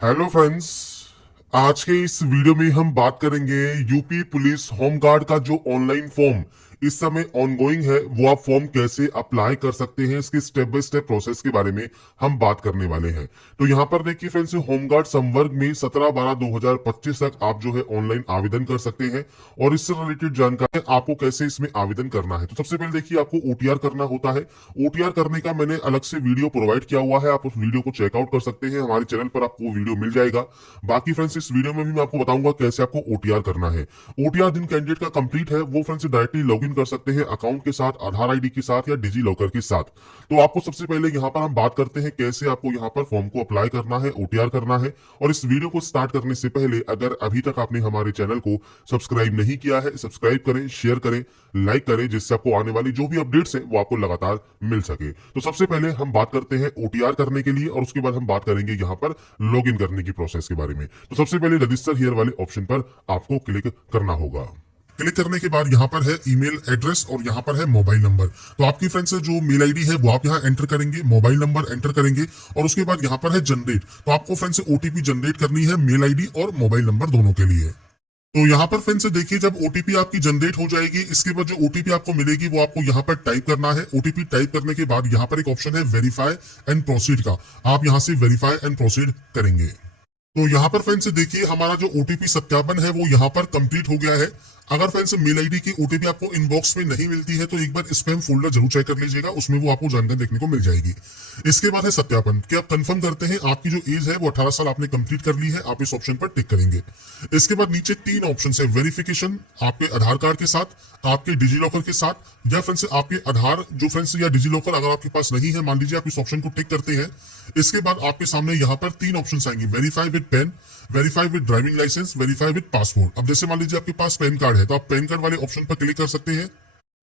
Hello friends. आज के इस वीडियो में हम बात करेंगे यूपी पुलिस होमगार्ड का जो ऑनलाइन फॉर्म इस समय ऑनगोइंग है वो आप फॉर्म कैसे अप्लाई कर सकते हैं, इसके स्टेप बाय स्टेप प्रोसेस के बारे में हम बात करने वाले हैं। तो यहाँ पर देखिए फ्रेंड्स, होमगार्ड संवर्ग में 17/12/2025 तक आप जो है ऑनलाइन आवेदन कर सकते हैं और इससे रिलेटेड जानकारी आपको कैसे इसमें आवेदन करना है। तो सबसे पहले देखिए आपको ओटीआर करना होता है। ओटीआर करने का मैंने अलग से वीडियो प्रोवाइड किया हुआ है, आप उस वीडियो को चेकआउट कर सकते हैं, हमारे चैनल पर आपको वीडियो मिल जाएगा। बाकी फ्रेंड्स इस वीडियो में भी मैं आपको बताऊंगा कैसे आपको ओटीआर करना है। ओटीआर जिन कैंडिडेट का कंप्लीट है वो फ्रेंड्स डायरेक्टली लॉगिन कर सकते हैं अकाउंट के साथ, आधार आईडी के साथ या डिजी लॉकर के साथ। तो आपको सबसे पहले यहाँ पर हम बात करते हैं कैसे आपको यहाँ पर फॉर्म को अप्लाई करना है, ओटीआर करना है। और इस वीडियो को स्टार्ट करने से पहले अगर अभी तक आपने हमारे चैनल को सब्सक्राइब नहीं किया है, सब्सक्राइब करें, शेयर करें, लाइक करें, जिससे आपको आने वाली जो भी अपडेट्स हैं वो आपको लगातार मिल सके। तो सबसे पहले हम बात करते हैं ओटीआर करने के लिए और उसके बाद हम बात करेंगे यहाँ पर लॉगिन करने की प्रोसेस के बारे में। तो सबसे पहले रजिस्टर हियर वाले ऑप्शन पर आपको क्लिक करना होगा। क्लिक करने के बाद यहाँ पर है ईमेल एड्रेस और यहाँ पर है मोबाइल नंबर। तो आपकी फ्रेंड से जो मेल आईडी है वो आप यहाँ एंटर करेंगे, मोबाइल नंबर एंटर करेंगे और उसके बाद यहाँ पर है जनरेट। तो आपको फ्रेंड से ओटीपी जनरेट करनी है मेल आईडी और मोबाइल नंबर दोनों के लिए। तो यहाँ पर फ्रेंड से देखिए जब ओटीपी आपकी जनरेट हो जाएगी, इसके बाद जो ओटीपी आपको मिलेगी वो आपको यहाँ पर टाइप करना है। ओटीपी टाइप करने के बाद यहाँ पर एक ऑप्शन है वेरीफाई एंड प्रोसीड का, आप यहाँ से वेरीफाई एंड प्रोसीड करेंगे। तो यहाँ पर फ्रेंड्स देखिए हमारा जो ओटीपी सत्यापन है वो यहाँ पर कंप्लीट हो गया है। अगर फ्रेंड्स मेल आईडी की ओटीपी आपको इनबॉक्स में नहीं मिलती है तो एक बार स्पैम फोल्डर जरूर चेक कर लीजिएगा, उसमें वो आपको जानकारी देखने को मिल जाएगी। इसके बाद है सत्यापन, कि आप कंफर्म करते हैं आपकी जो एज है वो 18 साल आपने कंप्लीट कर ली है, आप इस ऑप्शन पर टिक करेंगे। इसके बाद नीचे 3 ऑप्शन है, वेरिफिकेशन आपके आधार कार्ड के साथ, आपके डिजी लॉकर के साथ या फ्रेंड्स आपके आधार जो फ्रेंड्स या डिजी लॉकर अगर आपके पास नहीं है, मान लीजिए आप इस ऑप्शन को टिक करते हैं। इसके बाद आपके सामने यहाँ पर 3 ऑप्शन आएंगे, verify with PAN, verify with driving licence, verify with passport. अब जैसे मान लीजिए आपके पास पैन कार्ड है तो आप पैन कार्ड वाले ऑप्शन पर क्लिक कर सकते हैं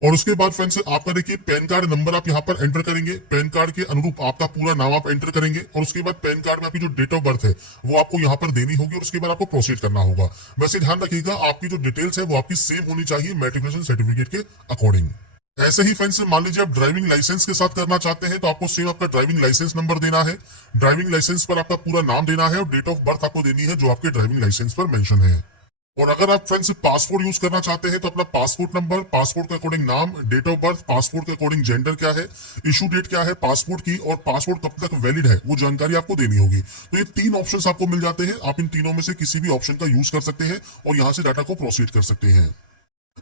और उसके बाद फ्रेंड्स आपका देखिए पैन कार्ड नंबर आप यहाँ पर एंटर करेंगे, पैन कार्ड के अनुरूप आपका पूरा नाम आप एंटर करेंगे और उसके बाद पैन कार्ड में आपकी जो डेट ऑफ बर्थ है वो आपको यहाँ पर देनी होगी और उसके बाद आपको प्रोसीड करना होगा। वैसे ध्यान रखिएगा आपकी जो डिटेल्स है वो आपकी सेम होनी चाहिए मैट्रिकुलेशन सर्टिफिकेट के अकॉर्डिंग। ऐसे ही फ्रेंड्स मान लीजिए आप ड्राइविंग लाइसेंस के साथ करना चाहते हैं तो आपको सेम आपका ड्राइविंग लाइसेंस नंबर देना है, ड्राइविंग लाइसेंस पर आपका पूरा नाम देना है और डेट ऑफ बर्थ आपको देनी है जो आपके ड्राइविंग लाइसेंस पर मेंशन है। और अगर आप फ्रेंड्स पासपोर्ट यूज करना चाहते हैं तो अपना पासपोर्ट नंबर, पासपोर्ट के अकॉर्डिंग नाम, डेट ऑफ बर्थ, पासपोर्ट के अकॉर्डिंग जेंडर क्या है, इशू डेट क्या है पासपोर्ट की और पासपोर्ट कब तक वैलिड है वो जानकारी आपको देनी होगी। तो ये 3 ऑप्शंस आपको मिल जाते हैं, आप इन तीनों में से किसी भी ऑप्शन का यूज कर सकते हैं और यहां से डाटा को प्रोसीड कर सकते हैं।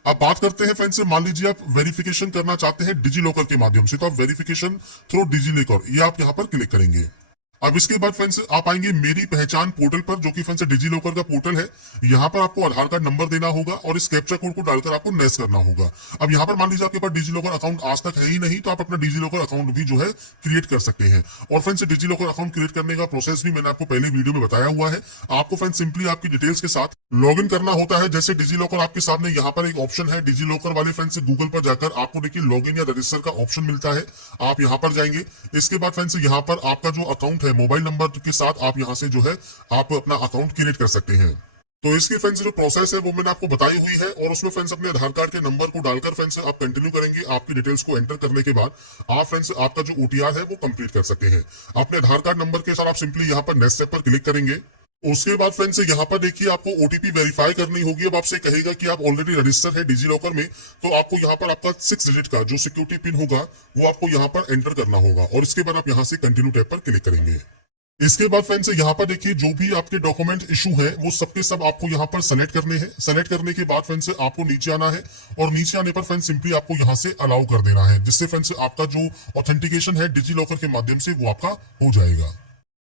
अब बात करते हैं फ्रेंड्स, मान लीजिए आप वेरिफिकेशन करना चाहते हैं डिजी लॉकर के माध्यम से, तो आप वेरिफिकेशन थ्रू डिजी लॉकर ये आप यहां पर क्लिक करेंगे। अब इसके बाद फ्रेंड्स आप आएंगे मेरी पहचान पोर्टल पर, जो कि फ्रेंड्स डिजी लॉकर का पोर्टल है। यहाँ पर आपको आधार कार्ड नंबर देना होगा और इस कैप्चा कोड को डालकर आपको नेक्स्ट करना होगा। अब यहाँ पर मान लीजिए आपके पास डिजी लॉकर अकाउंट आज तक है ही नहीं तो आप अपना डिजी लॉकर अकाउंट भी जो है क्रिएट कर सकते हैं। और friends digi locker account create करने का प्रोसेस भी मैंने आपको पहले वीडियो में बताया हुआ है। आपको फ्रेंड्स सिंपली आपकी डिटेल्स के साथ लॉग इन करना होता है। जैसे डिजी लॉकर आपके सामने यहाँ पर एक ऑप्शन है, डिजी लॉकर वाले फ्रेंड्स गूगल पर जाकर आपको देखिए लॉग इन या रजिस्टर का ऑप्शन मिलता है, आप यहाँ पर जाएंगे। इसके बाद फ्रेंड्स यहाँ पर आपका जो अकाउंट है मोबाइल नंबर के साथ आप यहां से जो है आप अपना अकाउंट क्रिएट कर सकते हैं। तो इसकी फ्रेंड्स जो प्रोसेस है वो मैंने आपको बताई हुई है और उसमें फ्रेंड्स अपने आधार कार्ड के नंबर को डालकर फ्रेंड्स आप कंटिन्यू करेंगे। आपकी डिटेल्स को एंटर करने के बाद आप फ्रेंड्स आपका जो ओटीआर है वो कंप्लीट कर सकते हैं। अपने आधार कार्ड नंबर के साथ आप सिंपली यहाँ पर नेक्स्ट स्टेप पर क्लिक करेंगे। उसके बाद फ्रेंड्स यहाँ पर देखिए आपको ओटीपी वेरीफाई करनी होगी। अब आपसे कहेगा कि आप ऑलरेडी रजिस्टर है डिजी लॉकर में, तो आपको यहाँ पर आपका 6 डिजिट का जो सिक्योरिटी पिन होगा वो आपको यहाँ पर एंटर करना होगा और इसके बाद आप यहाँ से कंटिन्यू टैब पर क्लिक करेंगे। इसके बाद फ्रेंड्स यहाँ पर देखिए जो भी आपके डॉक्यूमेंट इशू है वो सबके सब आपको यहाँ पर सेलेक्ट करने हैं। सेलेक्ट करने के बाद फ्रेंड्स आपको नीचे आना है और नीचे आने पर फ्रेंड्स सिंपली आपको यहाँ से अलाउ कर देना है, जिससे फ्रेंड्स आपका जो ऑथेंटिकेशन है डिजी लॉकर के माध्यम से वो आपका हो जाएगा।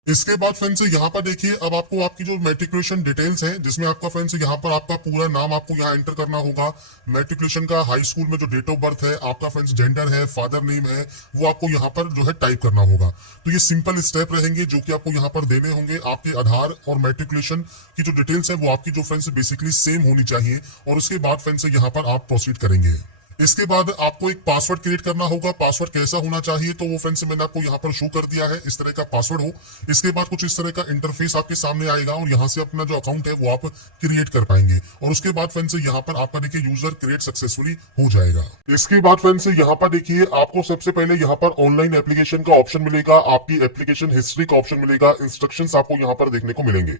इसके बाद फ्रेंड्स यहाँ पर देखिए अब आपको आपकी जो मैट्रिकुलेशन डिटेल्स है, जिसमें आपका फ्रेंड्स यहाँ पर आपका पूरा नाम आपको यहाँ एंटर करना होगा, मैट्रिकुलेशन का हाई स्कूल में जो डेट ऑफ बर्थ है, आपका फ्रेंड्स जेंडर है, फादर नेम है, वो आपको यहाँ पर जो है टाइप करना होगा। तो ये सिंपल स्टेप रहेंगे जो कि आपको यहाँ पर देने होंगे। आपके आधार और मैट्रिकुलेशन की जो डिटेल्स है वो आपकी जो फ्रेंड्स बेसिकली सेम होनी चाहिए और उसके बाद फ्रेंड्स यहाँ पर आप प्रोसीड करेंगे। इसके बाद आपको एक पासवर्ड क्रिएट करना होगा। पासवर्ड कैसा होना चाहिए, तो वो फ्रेंड्स मैंने आपको यहाँ पर शो कर दिया है, इस तरह का पासवर्ड हो। इसके बाद कुछ इस तरह का इंटरफेस आपके सामने आएगा और यहाँ से अपना जो अकाउंट है वो आप क्रिएट कर पाएंगे। और उसके बाद फ्रेंड्स यहाँ पर आपका देखिए यूजर क्रिएट सक्सेसफुली हो जाएगा। इसके बाद फ्रेंड्स यहाँ पर देखिए आपको सबसे पहले यहाँ पर ऑनलाइन एप्लीकेशन का ऑप्शन मिलेगा, आपकी एप्लीकेशन हिस्ट्री का ऑप्शन मिलेगा, इंस्ट्रक्शंस आपको यहाँ पर देखने को मिलेंगे।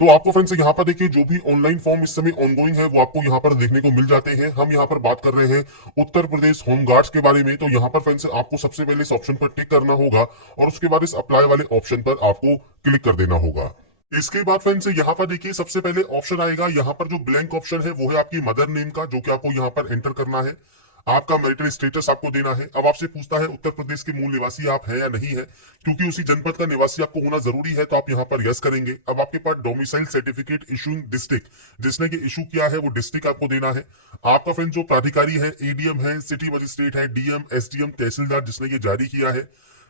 तो आपको फ्रेंड्स यहाँ पर देखिए जो भी ऑनलाइन फॉर्म इस समय ऑनगोइंग है वो आपको यहाँ पर देखने को मिल जाते हैं। हम यहाँ पर बात कर रहे हैं उत्तर प्रदेश होमगार्ड्स के बारे में। तो यहाँ पर फ्रेंड्स आपको सबसे पहले इस ऑप्शन पर टिक करना होगा और उसके बाद इस अप्लाई वाले ऑप्शन पर आपको क्लिक कर देना होगा। इसके बाद फ्रेंड्स यहाँ पर देखिए सबसे पहले ऑप्शन आएगा, यहाँ पर जो ब्लैंक ऑप्शन है वो है आपकी मदर नेम का, जो कि आपको यहाँ पर एंटर करना है। आपका मैरिटल स्टेटस आपको देना है। अब आपसे पूछता है उत्तर प्रदेश के मूल निवासी आप हैं या नहीं है, क्योंकि उसी जनपद का निवासी आपको होना जरूरी है, तो आप यहाँ पर यस करेंगे। अब आपके पास डोमिसाइल सर्टिफिकेट इशूइंग डिस्ट्रिक्ट, जिसने की इशू किया है वो डिस्ट्रिक्ट आपको देना है। आपका फ्रेंड जो प्राधिकारी है, एडीएम है, सिटी मजिस्ट्रेट है, डीएम, एसडीएम, तहसीलदार जिसने ये जारी किया है।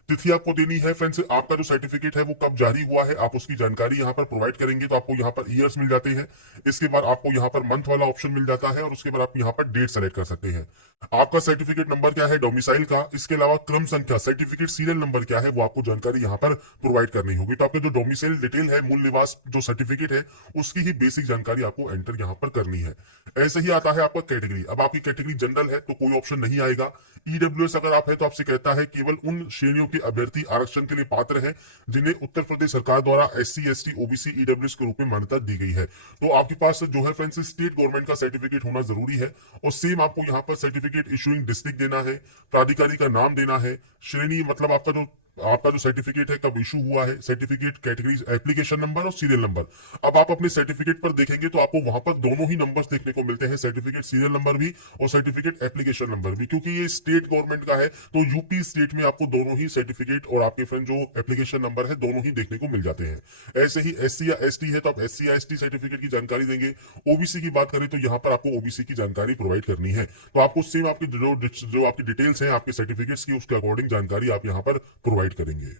तिथि आपको देनी है फ्रेंड्स, आपका जो सर्टिफिकेट है वो कब जारी हुआ है आप उसकी जानकारी यहाँ पर प्रोवाइड करेंगे, तो आपको यहाँ पर ईयर्स मिल जाते हैं। इसके बाद आपको यहाँ पर मंथ वाला ऑप्शन मिल जाता है और उसके बाद आप यहाँ पर डेट सेलेक्ट कर सकते हैं। आपका सर्टिफिकेट नंबर क्या है डोमिसाइल का, इसके अलावा क्रम संख्या सर्टिफिकेट सीरियल नंबर क्या है वो आपको जानकारी यहाँ पर प्रोवाइड करनी होगी। तो आपका जो डोमिसाइल डिटेल है, मूल निवास जो सर्टिफिकेट है उसकी ही बेसिक जानकारी आपको एंटर यहाँ पर करनी है। ऐसे ही आता है आपका कैटेगरी। अब आपकी कैटेगरी जनरल है तो कोई ऑप्शन नहीं आएगा। ईडब्ल्यूएस अगर आप है तो आपसे कहता है केवल उन श्रेणियों के अभ्यर्थी आरक्षण के लिए पात्र हैं जिन्हें उत्तर प्रदेश सरकार द्वारा एससी, एसटी, ओबीसी, ईडब्ल्यूएस के रूप में मान्यता दी गई है। तो आपके पास जो है फ्रेंड्स स्टेट गवर्नमेंट का सर्टिफिकेट होना जरूरी है। और सेम आपको यहाँ पर सर्टिफिकेट इशूइंग डिस्ट्रिक्ट देना है, प्राधिकारी का नाम देना है, श्रेणी मतलब आपका जो सर्टिफिकेट है कब इशू हुआ है, सर्टिफिकेट कैटेगरी, एप्लीकेशन नंबर और सीरियल नंबर। अब आप अपने सर्टिफिकेट पर देखेंगे तो आपको वहां पर दोनों ही नंबर्स देखने को मिलते हैं, सर्टिफिकेट सीरियल नंबर भी और सर्टिफिकेट एप्लीकेशन नंबर भी। क्योंकि ये स्टेट गवर्नमेंट का है तो यूपी स्टेट में आपको दोनों ही सर्टिफिकेट और आपके फ्रेंड जो एप्लीकेशन नंबर है दोनों ही देखने को मिल जाते हैं। ऐसे ही एससी या एसटी है तो आप एससी या एसटी सर्टिफिकेट की जानकारी देंगे। ओबीसी की बात करें तो यहाँ पर आपको ओबीसी की जानकारी प्रोवाइड करनी है। तो आपको सेम आपकी जो आपकी डिटेल्स है आपके सर्टिफिकेट्स की उसके अकॉर्डिंग जानकारी आप यहाँ पर प्रोवाइड करेंगे।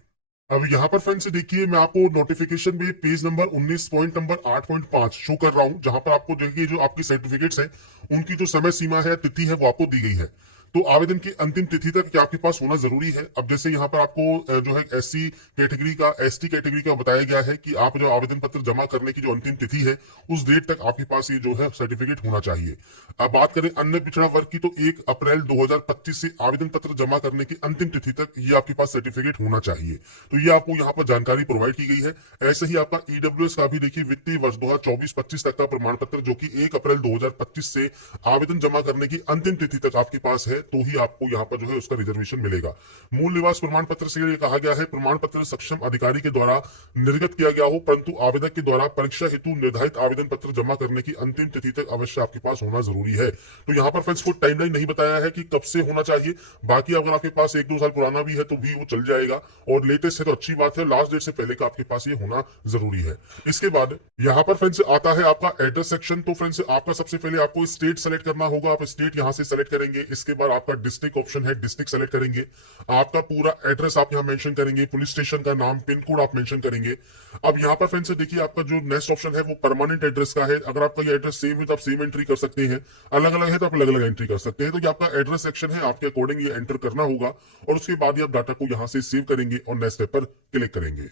अब यहाँ पर फ्रेंड्स देखिए मैं आपको नोटिफिकेशन में page number 19 point number 8.5 show कर रहा हूं, जहां पर आपको देखिए जो आपकी सर्टिफिकेट्स हैं उनकी जो समय सीमा है, तिथि है, वो आपको दी गई है। तो आवेदन की अंतिम तिथि तक क्या आपके पास होना जरूरी है। अब जैसे यहाँ पर आपको जो है एससी कैटेगरी का, एसटी कैटेगरी का बताया गया है कि आप जो आवेदन पत्र जमा करने की जो अंतिम तिथि है उस डेट तक आपके पास ये जो है सर्टिफिकेट होना चाहिए। अब बात करें अन्य पिछड़ा वर्ग की तो 1 अप्रैल 2025 से आवेदन पत्र जमा करने की अंतिम तिथि तक ये आपके पास सर्टिफिकेट होना चाहिए। तो ये आपको यहाँ पर जानकारी प्रोवाइड की गई है। ऐसे ही आपका ईडब्ल्यूएस का भी देखिए वित्तीय वर्ष 2024-25 तक का प्रमाण पत्र जो कि 1 अप्रैल 2025 से आवेदन जमा करने की अंतिम तिथि तक आपके पास है, तो ही आपको यहाँ पर जो है उसका रिजर्वेशन मिलेगा। मूल निवास प्रमाण पत्र से ये कहा गया है प्रमाण पत्र सक्षम अधिकारी के द्वारा निर्गत किया गया हो, परंतु आवेदक के द्वारा परीक्षा हेतु निर्धारित आवेदन पत्र जमा करने की अंतिम तिथि तक अवश्य आपके पास होना जरूरी है। तो यहाँ पर फ्रेंड्स को टाइमलाइन नहीं बताया है कि कब से होना चाहिए। बाकी अगर आपके पास 1-2 साल पुराना भी है तो भी वो चल जाएगा, और लेटेस्ट है तो अच्छी बात है, लास्ट डेट से पहले का आपके पास ये होना जरूरी है। इसके बाद यहाँ पर फ्रेंड्स आता है आपका एड्रेस सेक्शन। तो फ्रेंड्स आपका सबसे पहले आपको स्टेट सेलेक्ट करना होगा, आप स्टेट यहाँ से सेलेक्ट करेंगे। इसके बाद आपका डिस्ट्रिक्ट ऑप्शन है, डिस्ट्रिक्ट सेलेक्ट करेंगे। आपका पूरा एड्रेस आप यहाँ मेंशन करेंगे, पुलिस स्टेशन का नाम, पिन कोड आप मेंशन करेंगे। अब यहाँ पर फ्रेंड्स देखिए आपका जो नेक्स्ट ऑप्शन है वो परमानेंट एड्रेस का है। अगर आपका ये एड्रेस सेम है तो आप सेम एंट्री कर सकते हैं, अलग अलग है तो आप अलग अलग एंट्री कर सकते हैं। तो ये आपका एड्रेस सेक्शन है, आपके अकॉर्डिंग ये एंटर करना होगा और उसके बाद ही आप डाटा को यहाँ से सेव करेंगे और नेक्स्ट स्टेप पर क्लिक करेंगे।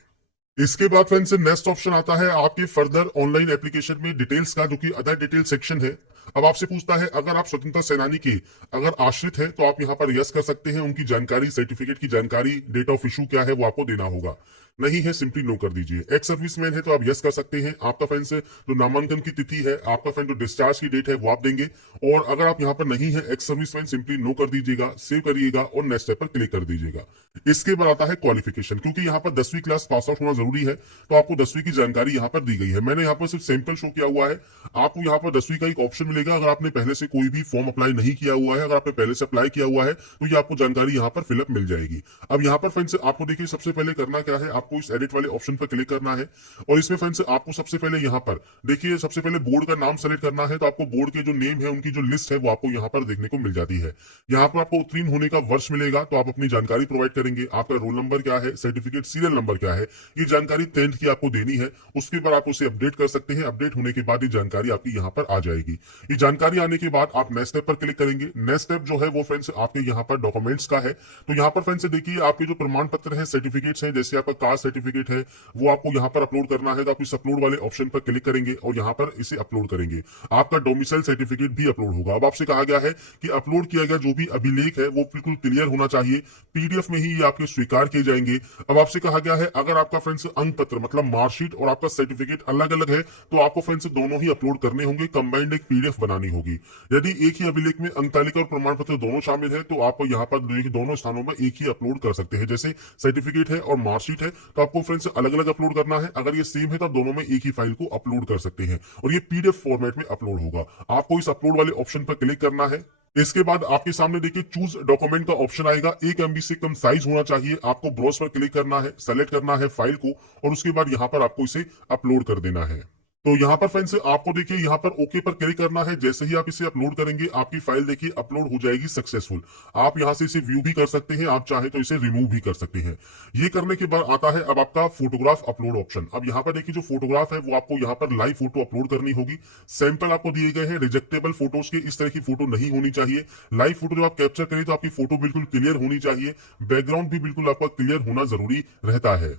इसके बाद फ्रेंड्स नेक्स्ट ऑप्शन आता है आपके फर्दर ऑनलाइन एप्लीकेशन में डिटेल्स का, जो कि अदर डिटेल सेक्शन है। अब आपसे पूछता है अगर आप स्वतंत्रता सेनानी के अगर आश्रित है तो आप यहाँ पर यस कर सकते हैं, उनकी जानकारी, सर्टिफिकेट की जानकारी, डेट ऑफ इशू क्या है वो आपको देना होगा। नहीं है सिंपली नो कर दीजिए। एक्स सर्विसमैन है तो आप यस कर सकते हैं। आपका फ्रेंड्स जो नामांकन की तिथि है, आपका फ्रेंड जो डिस्चार्ज की डेट है वो आप देंगे। और अगर आप यहाँ पर नहीं है एक्स सर्विसमैन, सिंपली नो कर दीजिएगा, सेव करिएगा और नेक्स्ट स्टेप पर क्लिक कर दीजिएगा। इसके बाद आता है क्वालिफिकेशन। क्योंकि यहाँ पर 10वीं क्लास पास आउट होना जरूरी है तो आपको 10वीं की जानकारी यहाँ पर दी गई है। मैंने यहाँ पर सिर्फ सैंपल शो किया हुआ है। आपको यहाँ पर 10वीं का एक ऑप्शन मिलेगा। अगर आपने पहले से कोई भी फॉर्म अप्लाई नहीं किया हुआ है, अगर आपने पहले से अप्लाई किया हुआ है तो ये आपको जानकारी यहाँ पर फिलअप मिल जाएगी। अब यहाँ पर फ्रेंड्स आपको देखिए सबसे पहले करना क्या है, आपको इस एडिट वाले ऑप्शन पर क्लिक करना है और इसमें फ्रेंड्स आपको सबसे पहले यहाँ पर देखिए सबसे पहले बोर्ड का नाम सेलेक्ट करना है। तो आपको बोर्ड के जो नेम है उनकी जो लिस्ट है वो आपको यहाँ पर देखने को मिल जाती है। यहाँ पर आपको उत्तीर्ण होने का वर्ष मिलेगा, तो आप अपनी जानकारी प्रोवाइड करेंगे, आपका रोल नंबर क्या है, सर्टिफिकेट सीरियल नंबर क्या है, ये जानकारी 10th की आपको देनी है। उसके बाद आप उसे अपडेट कर सकते हैं। अपडेट होने के बाद ये जानकारी आपकी यहाँ पर आ जाएगी। ये जानकारी आने के बाद आप नेक्स्ट स्टेप पर क्लिक करेंगे। नेक्स्ट स्टेप जो है वो फ्रेंड्स आपके यहाँ पर डॉक्यूमेंट्स का है। तो यहाँ पर फ्रेंड्स देखिए आपके जो प्रमाण पत्र है, सर्टिफिकेट्स हैं, जैसे आपका कास्ट सर्टिफिकेट है वो आपको यहाँ पर अपलोड करना है। तो आप इस अपलोड वाले ऑप्शन पर क्लिक करेंगे और यहाँ पर इसे अपलोड करेंगे। आपका डोमिसाइल सर्टिफिकेट भी अपलोड होगा। अब आपसे कहा गया है कि अपलोड किया गया जो भी अभिलेख है वो बिल्कुल क्लियर होना चाहिए, पीडीएफ में ही ये आपके स्वीकार किए जाएंगे। अब आपसे कहा गया है अगर आपका फ्रेंड्स अंक पत्र मतलब मार्कशीट और आपका सर्टिफिकेट अलग अलग है तो आपको फ्रेंड्स दोनों ही अपलोड करने होंगे, कंबाइंड एक पीडीएफ बनानी होगी। यदि एक ही अभिलेख में अंक तालिका और प्रमाण पत्र दोनों शामिल है तो आप यहाँ पर दोनों स्थानों में एक ही अपलोड कर सकते हैं। जैसे सर्टिफिकेट है और मार्कशीट है तो आपको फ्रेंड्स अलग अलग अपलोड करना है। अगर ये सेम है तो आप दोनों में एक ही फाइल को अपलोड कर सकते हैं और ये पीडीएफ फॉर्मेट में अपलोड होगा। आपको इस अपलोड वाले ऑप्शन पर क्लिक करना है। इसके बाद आपके सामने देखिए चूज डॉक्यूमेंट का ऑप्शन आएगा। 1 MB से कम साइज होना चाहिए। आपको ब्राउज पर क्लिक करना है, सेलेक्ट करना है फाइल को और उसके बाद यहाँ पर आपको इसे अपलोड कर देना है। तो यहाँ पर फ्रेंड्स आपको देखिए यहाँ पर ओके पर क्लिक करना है। जैसे ही आप इसे अपलोड करेंगे आपकी फाइल देखिए अपलोड हो जाएगी सक्सेसफुल। आप यहाँ से इसे व्यू भी कर सकते हैं, आप चाहे तो इसे रिमूव भी कर सकते हैं। ये करने के बाद आता है अब आपका फोटोग्राफ अपलोड ऑप्शन। अब यहाँ पर देखिए जो फोटोग्राफ है वो आपको यहाँ पर लाइव फोटो अपलोड करनी होगी। सैंपल आपको दिए गए हैं रिजेक्टेबल फोटोज के, इस तरह की फोटो नहीं होनी चाहिए। लाइव फोटो जब आप कैप्चर करें तो आपकी फोटो बिल्कुल क्लियर होनी चाहिए, बैकग्राउंड भी बिल्कुल आपका क्लियर होना जरूरी रहता है।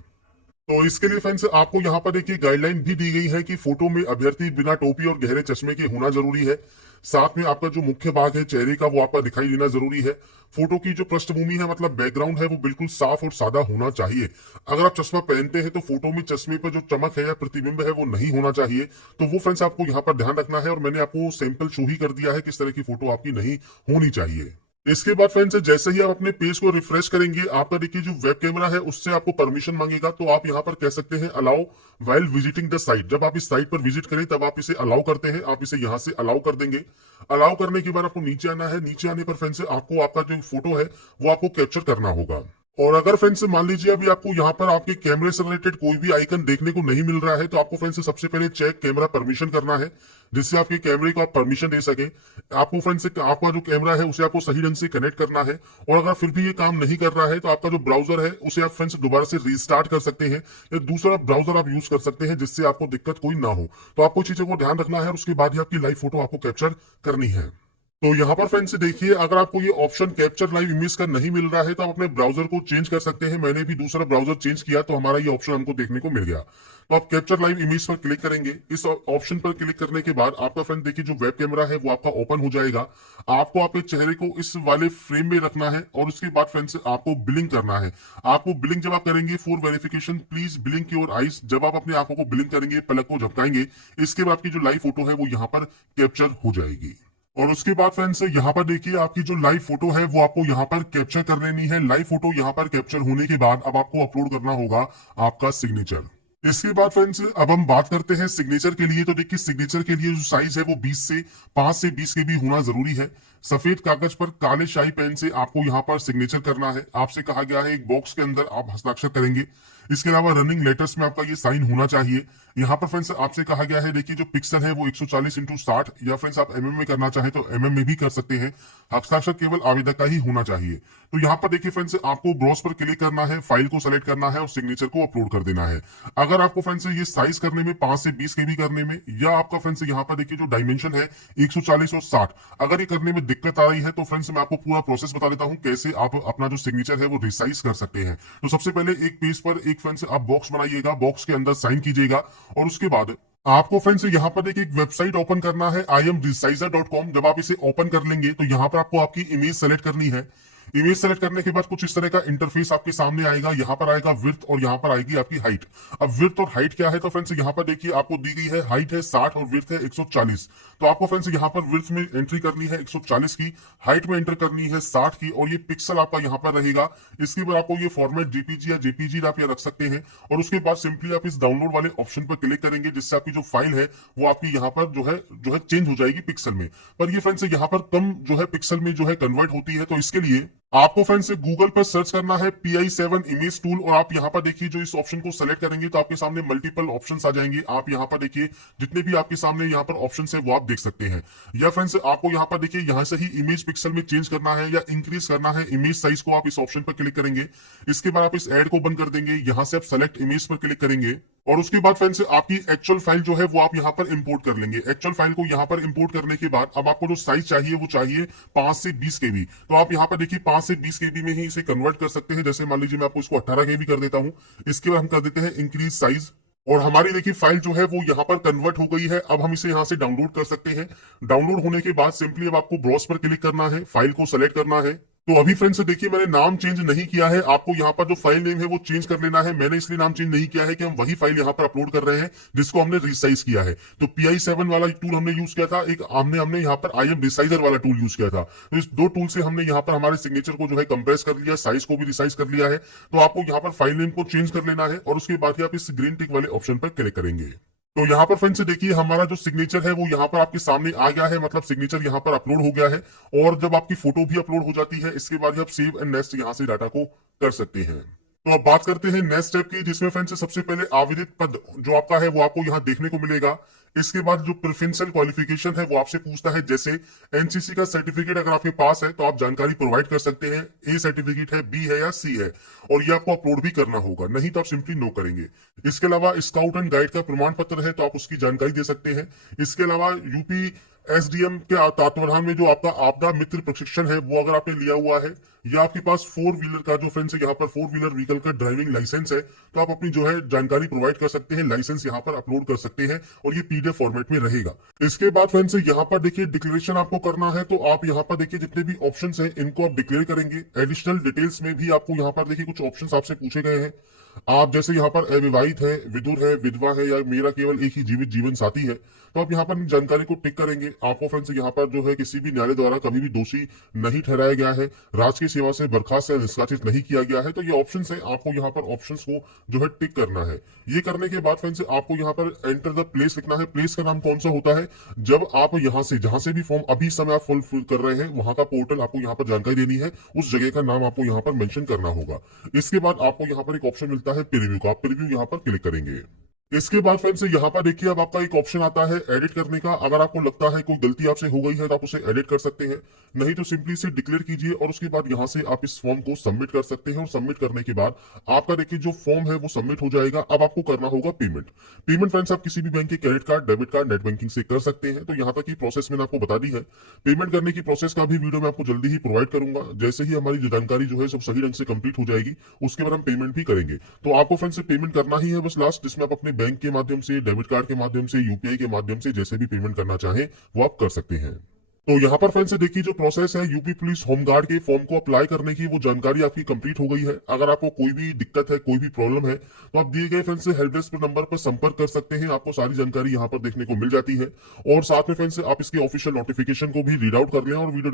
तो इसके लिए फ्रेंड्स आपको यहाँ पर देखिए गाइडलाइन भी दी गई है कि फोटो में अभ्यर्थी बिना टोपी और गहरे चश्मे के होना जरूरी है। साथ में आपका जो मुख्य भाग है चेहरे का वो आपका दिखाई देना जरूरी है। फोटो की जो पृष्ठभूमि है मतलब बैकग्राउंड है वो बिल्कुल साफ और सादा होना चाहिए। अगर आप चश्मा पहनते हैं तो फोटो में चश्मे पर जो चमक है या प्रतिबिंब है वो नहीं होना चाहिए। तो वो फ्रेंड्स आपको यहाँ पर ध्यान रखना है और मैंने आपको सैंपल शो ही कर दिया है किस तरह की फोटो आपकी नहीं होनी चाहिए। इसके बाद फ्रेंड्स जैसे ही आप अपने पेज को रिफ्रेश करेंगे आपका देखिए जो वेब कैमरा है उससे आपको परमिशन मांगेगा। तो आप यहाँ पर कह सकते हैं allow while visiting the site. जब आप इस साइट पर विजिट करें तब आप इसे अलाउ करते हैं, आप इसे यहाँ से अलाउ कर देंगे। अलाउ करने के बाद आपको नीचे आना है। नीचे आने पर फ्रेंड्स आपको आपका जो फोटो है वो आपको कैप्चर करना होगा। और अगर फ्रेंड्स मान लीजिए अभी आपको यहाँ पर आपके कैमरे से रिलेटेड कोई भी आइकन देखने को नहीं मिल रहा है तो आपको फ्रेंड्स सबसे पहले चेक कैमरा परमिशन करना है, जिससे आपके कैमरे को आप परमिशन दे सके। आपको फ्रेंड्स आपका जो कैमरा है उसे आपको सही ढंग से कनेक्ट करना है। और अगर फिर भी ये काम नहीं कर रहा है तो आपका जो ब्राउजर है उसे आप फ्रेंड्स दोबारा से रीस्टार्ट कर सकते हैं या दूसरा ब्राउजर आप यूज कर सकते हैं जिससे आपको दिक्कत कोई ना हो। तो आपको चीजों को ध्यान रखना है और उसके बाद ही आपकी लाइव फोटो आपको कैप्चर करनी है। तो यहाँ पर फ्रेंड्स देखिए अगर आपको ये ऑप्शन कैप्चर लाइव इमेज का नहीं मिल रहा है तो आप अपने ब्राउजर को चेंज कर सकते हैं। मैंने भी दूसरा ब्राउजर चेंज किया तो हमारा ये ऑप्शन हमको देखने को मिल गया। तो आप कैप्चर लाइव इमेज पर क्लिक करेंगे। इस ऑप्शन पर क्लिक करने के बाद आपका फ्रेंड देखिए जो वेब कैमरा है वो आपका ओपन हो जाएगा। आपको आपके चेहरे को इस वाले फ्रेम में रखना है और उसके बाद फ्रेंड्स आपको ब्लिंक करना है। आपको ब्लिंक जब आप करेंगे for verification please blink your eyes. जब आप अपनी आंखों को ब्लिंक करेंगे, पलक को झपकाएंगे, इसके बाद आपकी जो लाइव फोटो है वो यहाँ पर कैप्चर हो जाएगी। और उसके बाद फ्रेंड्स यहाँ पर देखिए आपकी जो लाइव फोटो है वो आपको यहाँ पर कैप्चर कर लेनी है। लाइव फोटो यहाँ पर कैप्चर होने के बाद अब आपको अपलोड करना होगा आपका सिग्नेचर। इसके बाद फ्रेंड्स अब हम बात करते हैं सिग्नेचर के लिए। तो देखिए सिग्नेचर के लिए जो साइज है वो 5 से 20 के भी होना जरूरी है। सफेद कागज पर काले शाही पेन से आपको यहाँ पर सिग्नेचर करना है। आपसे कहा गया है एक बॉक्स के अंदर आप हस्ताक्षर करेंगे। इसके अलावा रनिंग लेटर्स में आपका ये साइन होना चाहिए। यहाँ पर फ्रेंड्स आपसे कहा गया है देखिए जो पिक्सल है वो 140x60 या फ्रेंड्स आप mm में करना चाहे तो mm में भी कर सकते हैं। हस्ताक्षर केवल आवेदक का ही होना चाहिए। तो यहाँ पर देखिए फ्रेंड्स आपको ब्राउज पर क्लिक करना है, फाइल को सेलेक्ट करना है और सिग्नेचर को अपलोड कर देना है। अगर आपको फ्रेंड्स ये साइज करने में 5 से 20 KB करने में या आपका फ्रेंड्स यहाँ पर देखिए जो डायमेंशन है 140 और 60 अगर ये करने में दिक्कत आ रही है तो फ्रेंड्स मैं आपको पूरा प्रोसेस बता देता हूँ कैसे आप अपना जो सिग्नेचर है वो रिसाइज कर सकते हैं। तो सबसे पहले एक पेज पर एक फ्रेंड्स आप बॉक्स बनाइएगा, बॉक्स के अंदर साइन कीजिएगा और उसके बाद आपको फ्रेंड्स यहाँ पर देखिए एक वेबसाइट ओपन करना है imresizer.com। जब आप इसे ओपन कर लेंगे तो यहाँ पर आपको आपकी इमेज सेलेक्ट करनी है। इमेज सेलेक्ट करने के बाद कुछ इस तरह का इंटरफेस आपके सामने आएगा। यहाँ पर आएगा विड्थ और यहाँ पर आएगी आपकी हाइट। अब विड्थ और हाइट क्या है तो फ्रेंड्स यहाँ पर देखिए आपको दी गई है हाइट है 60 और विड्थ है 140। तो आपको फ्रेंड्स यहाँ पर विड्थ में एंट्री करनी है 140 की, हाइट में एंटर करनी है 60 की और ये पिक्सल आपका यहाँ पर रहेगा। इसके बाद आपको ये फॉर्मेट जेपीजी या जेपीजी आप ये रख सकते हैं और उसके बाद सिंपली आप इस डाउनलोड वाले ऑप्शन पर क्लिक करेंगे जिससे आपकी जो फाइल है वो आपकी यहाँ पर जो है चेंज हो जाएगी पिक्सल में। पर ये फ्रेंड्स यहाँ पर कम जो है पिक्सल में जो है कन्वर्ट होती है। तो इसके लिए आपको फ्रेंड से गूगल पर सर्च करना है PI7 इमेज टूल, और आप यहाँ पर देखिए जो इस ऑप्शन को सेलेक्ट करेंगे तो आपके सामने मल्टीपल ऑप्शंस आ जाएंगे। आप यहाँ पर देखिए जितने भी आपके सामने यहाँ पर ऑप्शंस है वो आप देख सकते हैं। या फ्रेंड्स आपको यहाँ पर देखिए यहाँ से ही इमेज पिक्सल में चेंज करना है या इंक्रीज करना है इमेज साइज को, आप इस ऑप्शन पर क्लिक करेंगे। इसके बाद आप इस एड को बंद कर देंगे, यहाँ से आप सेलेक्ट इमेज पर क्लिक करेंगे और उसके बाद फ्रेंड्स आपकी एक्चुअल फाइल जो है वो आप यहाँ पर इंपोर्ट कर लेंगे। एक्चुअल फाइल को यहाँ पर इंपोर्ट करने के बाद अब आपको जो साइज चाहिए वो चाहिए 5 से 20 केबी। तो आप यहाँ पर देखिए 5 से 20 केबी में ही इसे कन्वर्ट कर सकते हैं। जैसे मान लीजिए मैं आपको इसको 18 केबी कर देता हूँ। इसके बाद हम कर देते हैं इंक्रीज साइज, और हमारी देखिए फाइल जो है वो यहाँ पर कन्वर्ट हो गई है। अब हम इसे यहाँ से डाउनलोड कर सकते हैं। डाउनलोड होने के बाद सिंपली अब आपको ब्राउज पर क्लिक करना है, फाइल को सेलेक्ट करना है। तो अभी फ्रेंड्स देखिए मैंने नाम चेंज नहीं किया है, आपको यहाँ पर जो फाइल नेम है वो चेंज कर लेना है। मैंने इसलिए नाम चेंज नहीं किया है कि हम वही फाइल यहाँ पर अपलोड कर रहे हैं जिसको हमने रिसाइज किया है। तो PI7 वाला टूल हमने यूज किया था, एक हमने हमने यहाँ पर IM रिसाइजर वाला टूल यूज किया था। तो इस दो टूल से हमने यहाँ पर हमारे सिग्नेचर को जो है कंप्रेस कर लिया, साइज को भी रिसाइज कर लिया है। तो आपको यहाँ पर फाइल नेम को चेंज कर लेना है और उसके बाद ही आप इस ग्रीन टिक वाले ऑप्शन पर क्लिक करेंगे। तो यहाँ पर फ्रेंड्स देखिए हमारा जो सिग्नेचर है वो यहाँ पर आपके सामने आ गया है, मतलब सिग्नेचर यहाँ पर अपलोड हो गया है। और जब आपकी फोटो भी अपलोड हो जाती है इसके बाद आप सेव एंड नेक्स्ट यहाँ से डाटा को कर सकते हैं। तो अब बात करते हैं नेक्स्ट स्टेप की, जिसमें फ्रेंड्स सबसे पहले आवेदित पद जो आपका है वो आपको यहाँ देखने को मिलेगा। इसके बाद जो प्रेफरेंशियल क्वालिफिकेशन है वो आपसे पूछता है, जैसे एनसीसी का सर्टिफिकेट अगर आपके पास है तो आप जानकारी प्रोवाइड कर सकते हैं, ए सर्टिफिकेट है, बी है या सी है, और ये आपको अपलोड भी करना होगा, नहीं तो आप सिंपली नो करेंगे। इसके अलावा स्काउट एंड गाइड का प्रमाण पत्र है तो आप उसकी जानकारी दे सकते हैं। इसके अलावा यूपी SDM के तत्वाधान में जो आपका आपदा मित्र प्रशिक्षण है वो अगर आपने लिया हुआ है, या आपके पास 4 व्हीलर का जो फ्रेंड्स है यहाँ पर 4 व्हीलर व्हीकल का ड्राइविंग लाइसेंस है, तो आप अपनी जो है जानकारी प्रोवाइड कर सकते हैं, लाइसेंस यहाँ पर अपलोड कर सकते हैं और ये PDF फॉर्मेट में रहेगा। इसके बाद फ्रेंड्स यहाँ पर देखिए डिक्लेरेशन आपको करना है, तो आप यहाँ पर देखिए जितने भी ऑप्शन है इनको आप डिक्लेयर करेंगे। एडिशनल डिटेल्स में भी आपको यहाँ पर देखिए कुछ ऑप्शन आपसे पूछे गए हैं। आप जैसे यहाँ पर अविवाहित है, विधुर है, विधवा है, या मेरा केवल एक ही जीवित जीवन साथी है, तो आप यहाँ पर जानकारी को टिक करेंगे। आपको फ्रेंड्स यहाँ पर जो है किसी भी न्यायालय द्वारा कभी भी दोषी नहीं ठहराया गया है, राजकीय सेवा से बर्खास्त या निष्कासित नहीं किया गया है। तो ये ऑप्शन है, आपको यहाँ पर ऑप्शन को जो है टिक करना है। ये करने के बाद फ्रेंड्स आपको यहाँ पर एंटर द प्लेस लिखना है। प्लेस का नाम कौन सा होता है, जब आप यहाँ से जहां से भी फॉर्म अभी समय आप फुल कर रहे हैं वहां का पोर्टल आपको यहाँ पर जानकारी देनी है, उस जगह का नाम आपको यहाँ पर मेंशन करना होगा। इसके बाद आपको यहाँ पर एक ऑप्शन मिलता है प्रीव्यू का, आप प्रीव्यू यहाँ पर क्लिक करेंगे। इसके बाद फ्रेंड्स यहाँ पर देखिए अब आपका एक ऑप्शन आता है एडिट करने का। अगर आपको लगता है कोई गलती आपसे हो गई है तो आप उसे एडिट कर सकते हैं, नहीं तो सिंपली इसे डिक्लेयर कीजिए और उसके बाद यहाँ से आप इस फॉर्म को सबमिट कर सकते हैं। और सबमिट करने के बाद आपका देखिए जो फॉर्म है वो सबमिट हो जाएगा। अब आपको करना होगा पेमेंट। पेमेंट फ्रेंड्स आप किसी भी बैंक के credit card, debit card, net banking से कर सकते हैं। तो यहाँ तक की प्रोसेस मैंने आपको बता दी है। पेमेंट करने की प्रोसेस का भी वीडियो मैं आपको जल्दी ही प्रोवाइड करूंगा। जैसे ही हमारी जो जानकारी जो है सब सही ढंग से कंप्लीट हो जाएगी उसके बाद हम पेमेंट भी करेंगे। तो आपको फ्रेंड्स पेमेंट करना ही है बस लास्ट, जिसमें आप अपने बैंक के माध्यम से, डेबिट कार्ड के माध्यम से, UPI के माध्यम से जैसे भी पेमेंट करना चाहें वो आप कर सकते हैं। तो यहाँ पर फ्रेंड्स देखिए जो प्रोसेस है यूपी पुलिस होमगार्ड के फॉर्म को अप्लाई करने की, वो जानकारी आपकी कंप्लीट हो गई है। अगर आपको कोई भी दिक्कत है, कोई भी प्रॉब्लम है, तो आप दिए गए फ्रेंड्स से हेल्प डेस्क नंबर पर संपर्क कर सकते हैं। आपको सारी जानकारी यहाँ पर देखने को मिल जाती है। और साथ में फ्रेंड्स आप इसके ऑफिशियल नोटिफिकेशन को भी रीड आउट कर लें और वीडियो